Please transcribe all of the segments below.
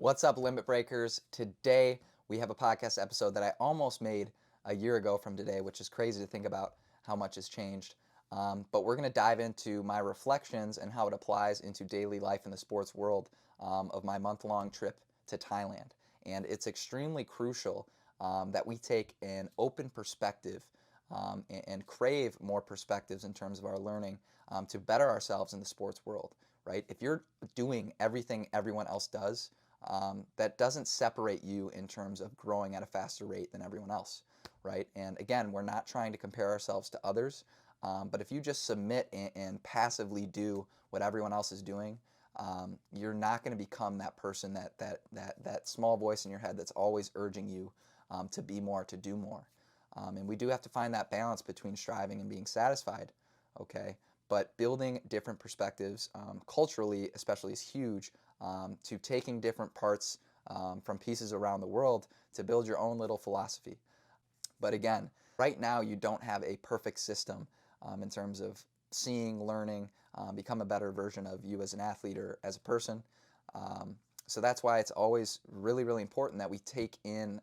What's up, Limit Breakers? Today we have a podcast episode that I almost made a year ago from today, which is crazy to think about how much has changed. But we're going to dive into my reflections and how it applies into daily life in the sports world of my month-long trip to Thailand. And it's extremely crucial that we take an open perspective and crave more perspectives in terms of our learning to better ourselves in the sports world, right? If you're doing everything everyone else does, that doesn't separate you in terms of growing at a faster rate than everyone else, right? And again, we're not trying to compare ourselves to others, but if you just submit and passively do what everyone else is doing, you're not going to become that person, that small voice in your head that's always urging you to be more, to do more. And we do have to find that balance between striving and being satisfied, okay? But building different perspectives culturally especially is huge, to taking different parts from pieces around the world to build your own little philosophy. But again, right now you don't have a perfect system in terms of seeing, learning, become a better version of you as an athlete or as a person. So that's why it's always really, really important that we take in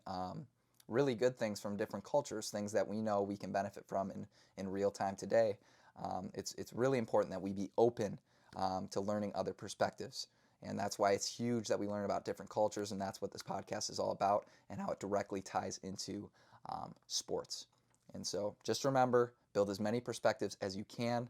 really good things from different cultures, things that we know we can benefit from in real time today. It's really important that we be open to learning other perspectives. And that's why it's huge that we learn about different cultures, and that's what this podcast is all about and how it directly ties into sports. And so just remember, build as many perspectives as you can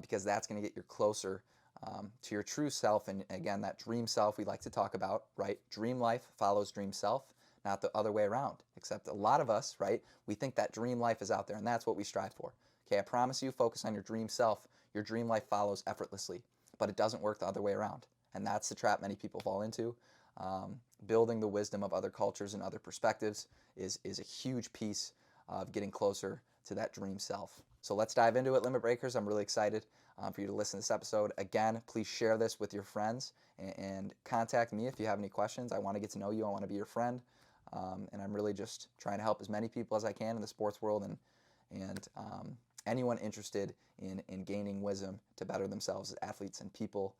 because that's going to get you closer to your true self. And again, that dream self we like to talk about, right? Dream life follows dream self, not the other way around. Except a lot of us, right, we think that dream life is out there, and that's what we strive for. Okay, I promise you, focus on your dream self. Your dream life follows effortlessly, but it doesn't work the other way around. And that's the trap many people fall into. Building the wisdom of other cultures and other perspectives is a huge piece of getting closer to that dream self. So let's dive into it, Limit Breakers. I'm really excited for you to listen to this episode. Again, please share this with your friends and contact me if you have any questions. I want to get to know you. I want to be your friend. And I'm really just trying to help as many people as I can in the sports world and anyone interested in gaining wisdom to better themselves as athletes and people.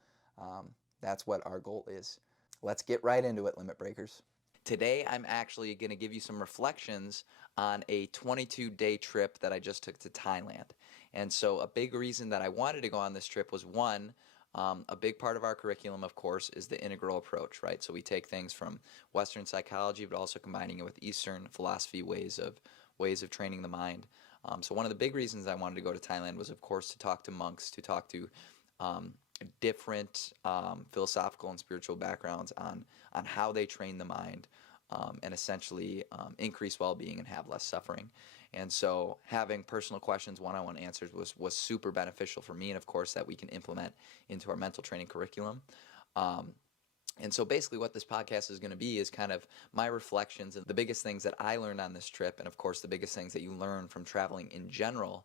That's what our goal is. Let's get right into it, Limit Breakers. Today, I'm actually going to give you some reflections on a 22-day trip that I just took to Thailand. And so a big reason that I wanted to go on this trip was one, a big part of our curriculum, of course, is the integral approach, right? So we take things from Western psychology, but also combining it with Eastern philosophy ways of training the mind. So one of the big reasons I wanted to go to Thailand was, of course, to talk to monks, to talk to different philosophical and spiritual backgrounds on how they train the mind and essentially increase well-being and have less suffering. And so having personal questions, one-on-one answers was super beneficial for me, and of course that we can implement into our mental training curriculum. And so basically what this podcast is going to be is kind of my reflections and the biggest things that I learned on this trip, and of course the biggest things that you learn from traveling in general,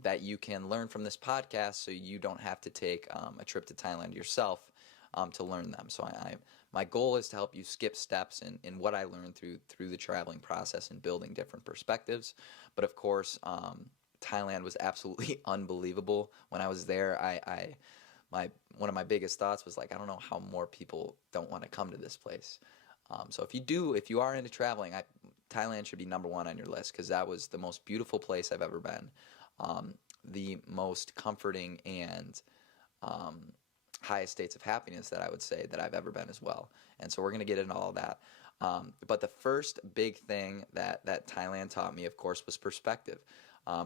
that you can learn from this podcast so you don't have to take a trip to Thailand yourself to learn them. So my goal is to help you skip steps in what I learned through the traveling process and building different perspectives. But of course, Thailand was absolutely unbelievable. When I was there, one of my biggest thoughts was like, I don't know how more people don't want to come to this place. So if you are into traveling, Thailand should be number one on your list because that was the most beautiful place I've ever been, the most comforting and highest states of happiness that I would say that I've ever been as well. And so we're going to get into all of that. But the first big thing that Thailand taught me, of course, was perspective.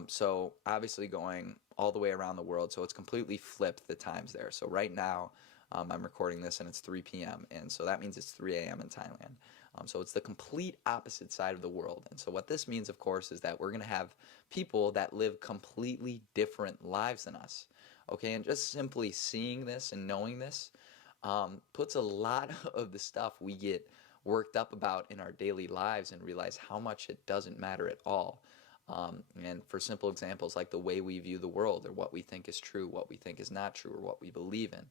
So obviously going all the way around the world, so it's completely flipped the times there. So right now, I'm recording this and it's 3 p.m. and so that means it's 3 a.m. in Thailand. So it's the complete opposite side of the world. And so what this means, of course, is that we're going to have people that live completely different lives than us. Okay, and just simply seeing this and knowing this puts a lot of the stuff we get worked up about in our daily lives and realize how much it doesn't matter at all. And for simple examples like the way we view the world or what we think is true, what we think is not true, or what we believe in.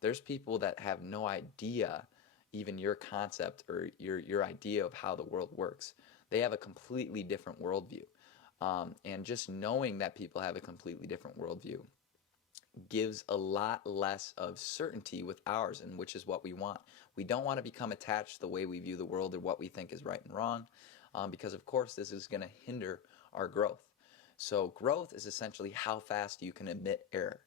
There's people that have no idea even your concept or your idea of how the world works. They have a completely different worldview. And just knowing that people have a completely different worldview gives a lot less of certainty with ours, and which is what we want. We don't want to become attached to the way we view the world or what we think is right and wrong, because of course this is going to hinder our growth. So growth is essentially how fast you can admit error.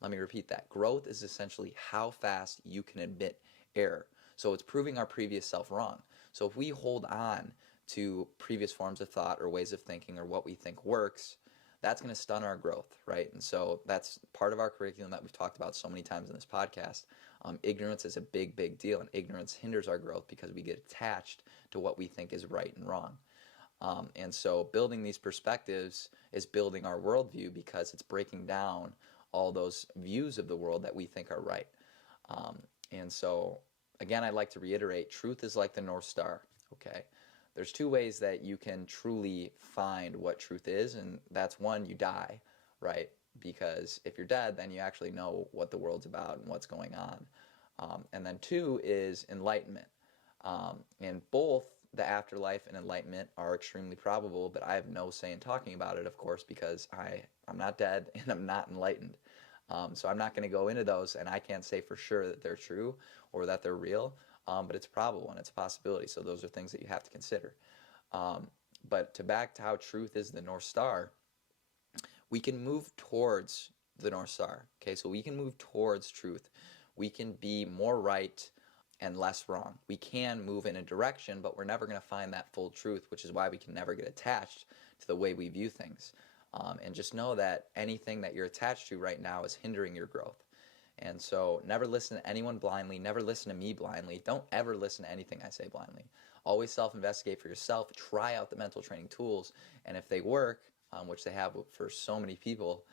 Let me repeat that. Growth is essentially how fast you can admit error. So it's proving our previous self wrong. So if we hold on to previous forms of thought or ways of thinking or what we think works, that's going to stun our growth, right? And so that's part of our curriculum that we've talked about so many times in this podcast. Ignorance is a big, big deal, and ignorance hinders our growth because we get attached to what we think is right and wrong. And so building these perspectives is building our worldview because it's breaking down all those views of the world that we think are right. And so, again, I'd like to reiterate, truth is like the North Star, okay? There's two ways that you can truly find what truth is, and that's one, you die, right? Because if you're dead, then you actually know what the world's about and what's going on. And then two is enlightenment. And both the afterlife and enlightenment are extremely probable, but I have no say in talking about it, of course, because I'm not dead and I'm not enlightened. So I'm not going to go into those, and I can't say for sure that they're true or that they're real. But it's probable and it's a possibility. So those are things that you have to consider. But back to how truth is the North Star, we can move towards the North Star. Okay, so we can move towards truth. We can be more right and less wrong. We can move in a direction, but we're never going to find that full truth, which is why we can never get attached to the way we view things. And just know that anything that you're attached to right now is hindering your growth. And so never listen to anyone blindly. Never listen to me blindly. Don't ever listen to anything I say blindly. Always self-investigate for yourself. Try out the mental training tools. And if they work, which they have for so many people,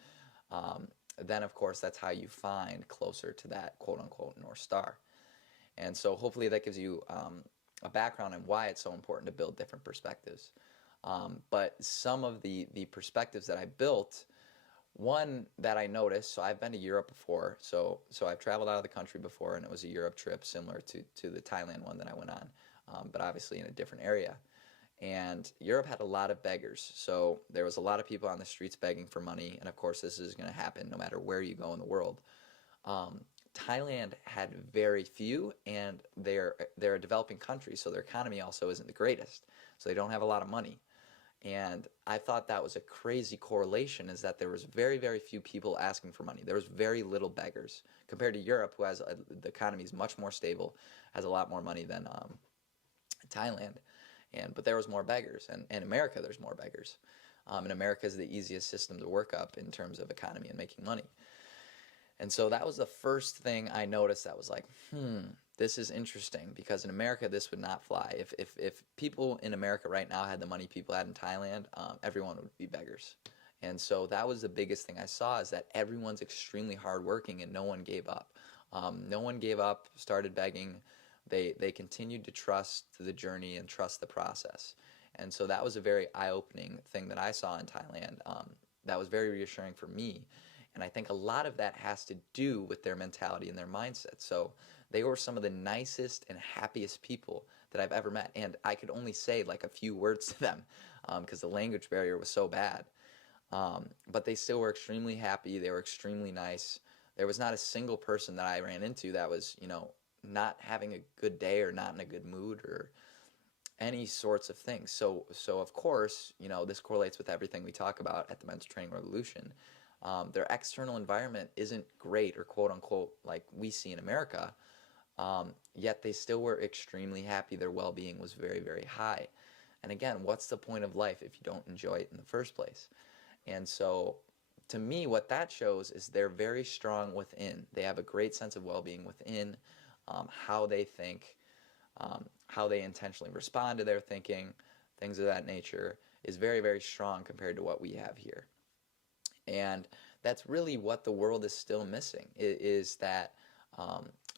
then, of course, that's how you find closer to that quote-unquote North Star. And so hopefully that gives you a background on why it's so important to build different perspectives. But some of the perspectives that I built, one that I noticed, so I've been to Europe before, so I've traveled out of the country before, and it was a Europe trip similar to the Thailand one that I went on, but obviously in a different area. And Europe had a lot of beggars, so there was a lot of people on the streets begging for money, and of course this is going to happen no matter where you go in the world. Thailand had very few, and they're a developing country, so their economy also isn't the greatest, so they don't have a lot of money. And I thought that was a crazy correlation, is that there was very, very few people asking for money. There was very little beggars compared to Europe, who has the economy is much more stable, has a lot more money than Thailand. But there was more beggars. And in America, there's more beggars. And America is the easiest system to work up in terms of economy and making money. And so that was the first thing I noticed that was like, this is interesting, because in America this would not fly. If people in America right now had the money people had in Thailand, everyone would be beggars. And so that was the biggest thing I saw, is that everyone's extremely hardworking and no one gave up. No one gave up, started begging. They continued to trust the journey and trust the process. And so that was a very eye-opening thing that I saw in Thailand. That was very reassuring for me. And I think a lot of that has to do with their mentality and their mindset. So they were some of the nicest and happiest people that I've ever met. And I could only say like a few words to them because the language barrier was so bad. But they still were extremely happy. They were extremely nice. There was not a single person that I ran into that was, not having a good day or not in a good mood or any sorts of things. So of course, this correlates with everything we talk about at the Mental Training Revolution. Their external environment isn't great or quote unquote like we see in America, yet they still were extremely happy. Their well-being was very, very high. And again, what's the point of life if you don't enjoy it in the first place? And so to me, what that shows is they're very strong within. They have a great sense of well-being within, how they think, how they intentionally respond to their thinking, things of that nature is very, very strong compared to what we have here. And that's really what the world is still missing, is that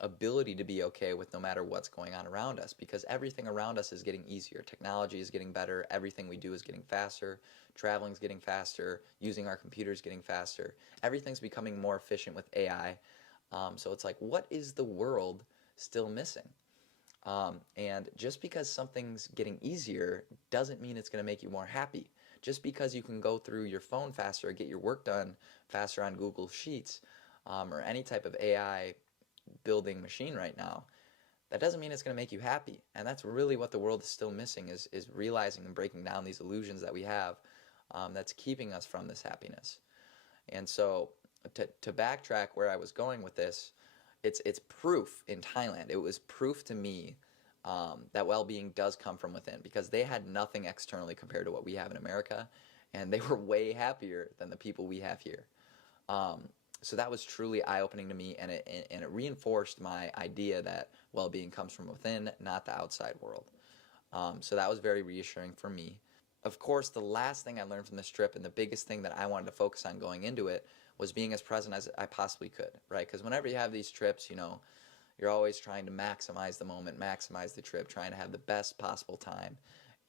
ability to be okay with no matter what's going on around us, because everything around us is getting easier. Technology is getting better. Everything we do is getting faster. Traveling is getting faster. Using our computers is getting faster. Everything's becoming more efficient with AI. So it's like, what is the world still missing? And just because something's getting easier doesn't mean it's going to make you more happy. Just because you can go through your phone faster or get your work done faster on Google Sheets or any type of AI building machine right now, that doesn't mean it's going to make you happy. And that's really what the world is still missing, is realizing and breaking down these illusions that we have, that's keeping us from this happiness. And so to backtrack where I was going with this, it's proof in Thailand. It was proof to me that well-being does come from within, because they had nothing externally compared to what we have in America, and they were way happier than the people we have here. So that was truly eye-opening to me, and it reinforced my idea that well-being comes from within, not the outside world. So that was very reassuring for me. Of course, the last thing I learned from this trip, and the biggest thing that I wanted to focus on going into it, was being as present as I possibly could, right? Because whenever you have these trips, you're always trying to maximize the moment, maximize the trip, trying to have the best possible time.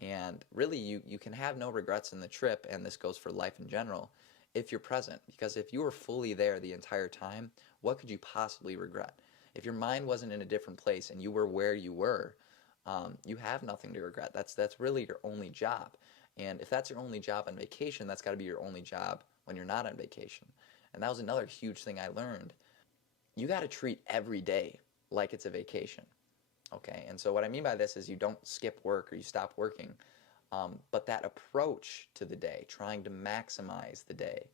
And really, you can have no regrets in the trip, and this goes for life in general, if you're present. Because if you were fully there the entire time, what could you possibly regret? If your mind wasn't in a different place and you were where you were, you have nothing to regret. That's really your only job. And if that's your only job on vacation, that's got to be your only job when you're not on vacation. And that was another huge thing I learned. You got to treat every day like it's a vacation. Okay, and so what I mean by this is you don't skip work or you stop working, but that approach to the day, trying to maximize the day,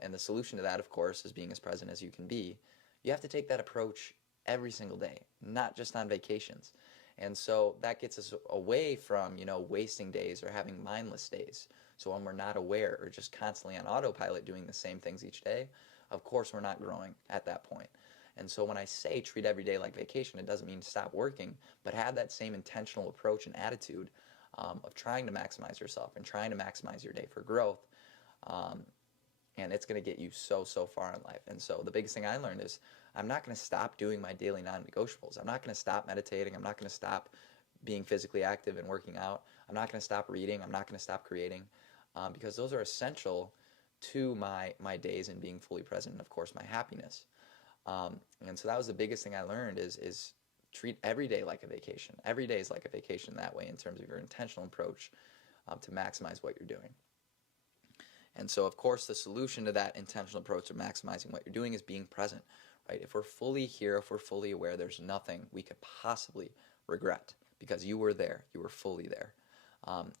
and the solution to that, of course, is being as present as you can be. You have to take that approach every single day, not just on vacations. And so that gets us away from, wasting days or having mindless days. So when we're not aware or just constantly on autopilot doing the same things each day, of course we're not growing at that point. And so when I say treat every day like vacation, it doesn't mean stop working, but have that same intentional approach and attitude of trying to maximize yourself and trying to maximize your day for growth. And it's going to get you so far in life. And so the biggest thing I learned is I'm not going to stop doing my daily non-negotiables. I'm not going to stop meditating. I'm not going to stop being physically active and working out. I'm not going to stop reading. I'm not going to stop creating, because those are essential to my days and being fully present, and of course my happiness. And so that was the biggest thing I learned is treat every day like a vacation. Every day is like a vacation that way in terms of your intentional approach to maximize what you're doing. And so, of course, the solution to that intentional approach to maximizing what you're doing is being present, right? If we're fully here, if we're fully aware, there's nothing we could possibly regret because you were there, you were fully there.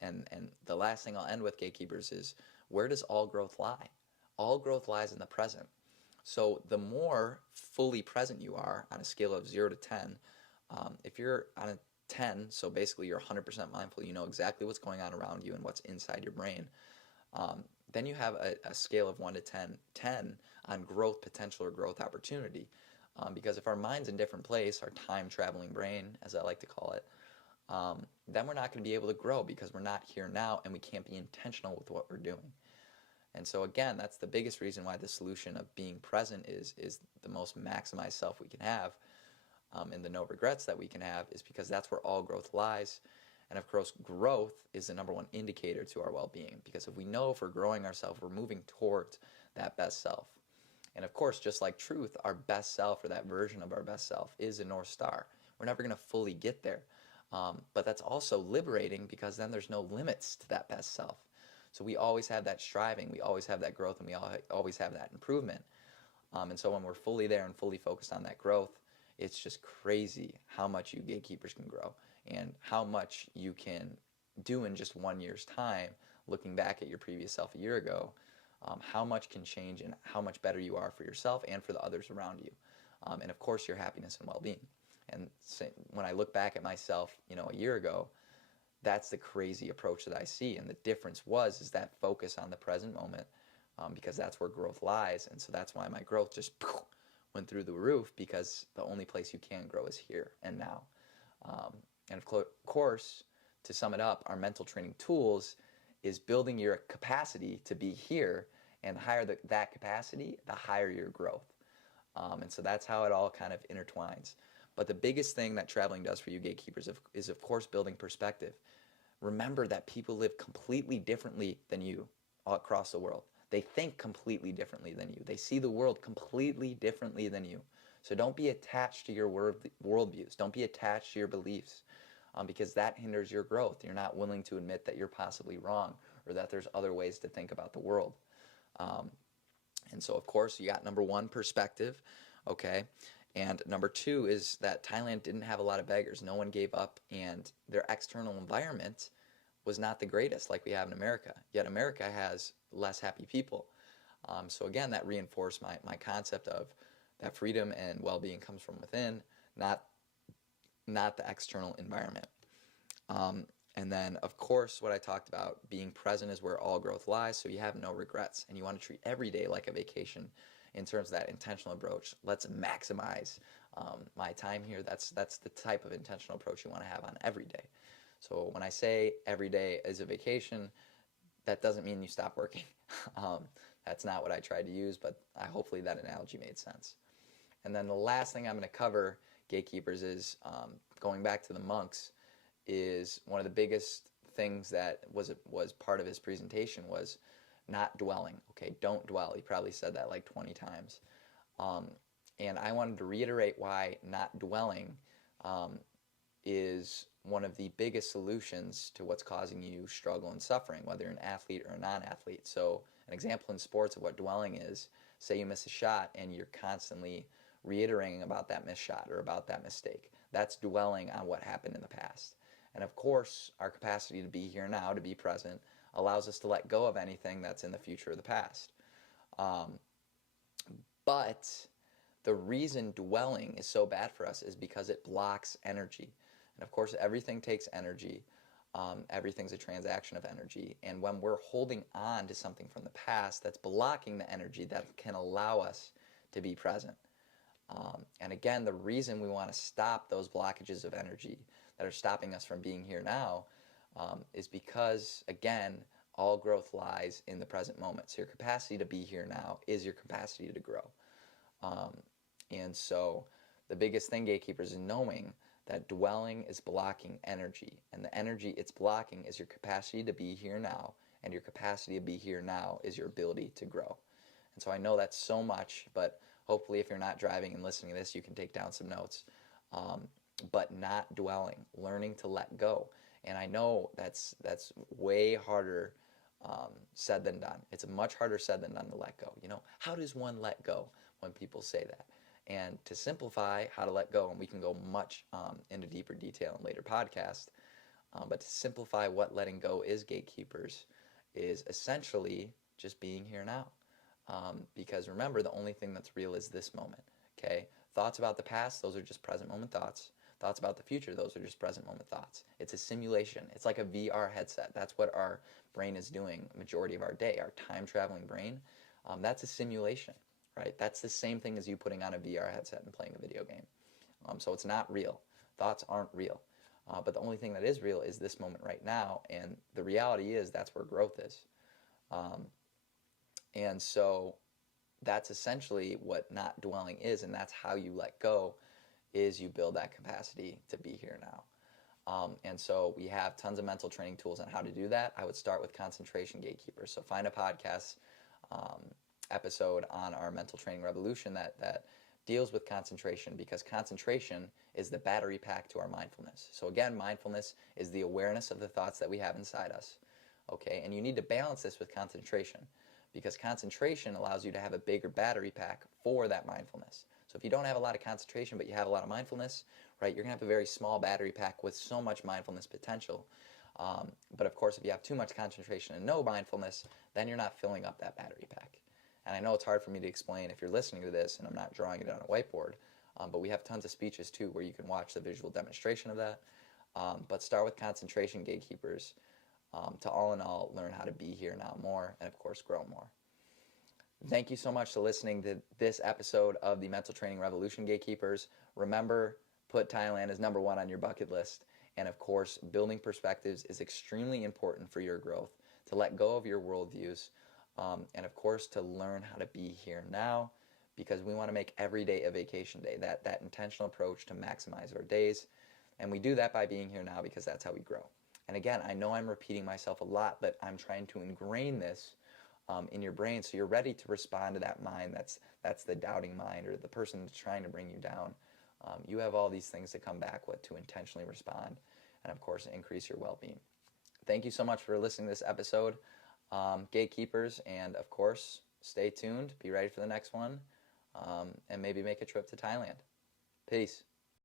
And the last thing I'll end with, gatekeepers, is where does all growth lie? All growth lies in the present. So the more fully present you are on a scale of 0 to 10, if you're on a 10, so basically you're 100% mindful, you know exactly what's going on around you and what's inside your brain, then you have a scale of 1 to 10 on growth potential or growth opportunity. Because if our mind's in a different place, our time-traveling brain, as I like to call it, then we're not going to be able to grow because we're not here now and we can't be intentional with what we're doing. And so again, that's the biggest reason why the solution of being present is the most maximized self we can have, and the no regrets that we can have, is because that's where all growth lies. And of course, growth is the number one indicator to our well-being, because if we know if we're growing ourselves, we're moving towards that best self. And of course, just like truth, our best self, or that version of our best self, is a North Star. We're never going to fully get there. But that's also liberating, because then there's no limits to that best self. So we always have that striving, we always have that growth, and we always have that improvement. And so when we're fully there and fully focused on that growth, it's just crazy how much you gatekeepers can grow and how much you can do in just 1 year's time, looking back at your previous self a year ago, how much can change and how much better you are for yourself and for the others around you. And of course, your happiness and well-being. And when I look back at myself, a year ago, that's the crazy approach that I see. And the difference is that focus on the present moment, because that's where growth lies. And so that's why my growth just went through the roof, because the only place you can grow is here and now. And of course, to sum it up, our mental training tools is building your capacity to be here, and the higher that capacity, the higher your growth. And so that's how it all kind of intertwines. But the biggest thing that traveling does for you gatekeepers is of course building perspective. Remember that people live completely differently than you all across the world. They think completely differently than you. They see the world completely differently than you. So don't be attached to your worldviews. Don't be attached to your beliefs, because that hinders your growth. You're not willing to admit that you're possibly wrong, or that there's other ways to think about the world. And so, of course, you got number one, perspective, okay? And number two is that Thailand didn't have a lot of beggars. No one gave up, and their external environment was not the greatest like we have in America. Yet America has less happy people. So again, that reinforced my concept of that freedom and well-being comes from within, not the external environment. And then, of course, what I talked about, being present is where all growth lies, so you have no regrets, and you want to treat every day like a vacation in terms of that intentional approach. Let's maximize my time here. That's the type of intentional approach you want to have on every day. So when I say every day is a vacation, that doesn't mean you stop working. That's not what I tried to use, but hopefully that analogy made sense. And then the last thing I'm going to cover, gatekeepers, is going back to the monks, is one of the biggest things that was part of his presentation was not dwelling. Okay, don't dwell. He probably said that like 20 times. And I wanted to reiterate why not dwelling is one of the biggest solutions to what's causing you struggle and suffering, whether you're an athlete or a non-athlete. So an example in sports of what dwelling is, say you miss a shot and you're constantly reiterating about that missed shot or about that mistake. That's dwelling on what happened in the past. And of course, our capacity to be here now, to be present, allows us to let go of anything that's in the future or the past. But the reason dwelling is so bad for us is because it blocks energy. And of course, everything takes energy. Everything's a transaction of energy. And when we're holding on to something from the past, that's blocking the energy that can allow us to be present. And again, the reason we want to stop those blockages of energy that are stopping us from being here now is because, again, all growth lies in the present moment. So your capacity to be here now is your capacity to grow. And so the biggest thing, gatekeepers, is knowing that dwelling is blocking energy. And the energy it's blocking is your capacity to be here now. And your capacity to be here now is your ability to grow. And so I know that's so much, but hopefully if you're not driving and listening to this, you can take down some notes. But not dwelling, learning to let go. And I know that's way harder said than done. It's much harder said than done to let go. You know, how does one let go when people say that? And to simplify how to let go, and we can go much into deeper detail in later podcasts, but to simplify what letting go is, gatekeepers, is essentially just being here now. Because remember, the only thing that's real is this moment, okay? Thoughts about the past, those are just present moment thoughts. Thoughts about the future, those are just present moment thoughts. It's a simulation. It's like a VR headset. That's what our brain is doing majority of our day. Our time-traveling brain, that's a simulation, right? That's the same thing as you putting on a VR headset and playing a video game. So it's not real. Thoughts aren't real. But the only thing that is real is this moment right now, and the reality is that's where growth is. And so that's essentially what not dwelling is, and that's how you let go, is you build that capacity to be here now. And so we have tons of mental training tools on how to do that. I would start with concentration gatekeepers. So find a podcast episode on our mental training revolution that deals with concentration, because concentration is the battery pack to our mindfulness. So again, mindfulness is the awareness of the thoughts that we have inside us. Okay, and you need to balance this with concentration, because concentration allows you to have a bigger battery pack for that mindfulness. So if you don't have a lot of concentration but you have a lot of mindfulness, right, you're going to have a very small battery pack with so much mindfulness potential. But of course, if you have too much concentration and no mindfulness, then you're not filling up that battery pack. And I know it's hard for me to explain if you're listening to this and I'm not drawing it on a whiteboard, but we have tons of speeches too where you can watch the visual demonstration of that. But start with concentration gatekeepers to all in all learn how to be here now more, and of course grow more. Thank you so much for listening to this episode of the Mental Training Revolution, gatekeepers. Remember, put Thailand as number one on your bucket list. And of course, building perspectives is extremely important for your growth, to let go of your worldviews, and of course, to learn how to be here now, because we want to make every day a vacation day, that intentional approach to maximize our days. And we do that by being here now, because that's how we grow. And again, I know I'm repeating myself a lot, but I'm trying to ingrain this in your brain so you're ready to respond to that mind that's the doubting mind, or the person that's trying to bring you down. You have all these things to come back with to intentionally respond, and of course increase your well-being. Thank you so much for listening to this episode, gatekeepers, and of course stay tuned, be ready for the next one, and maybe make a trip to Thailand. Peace.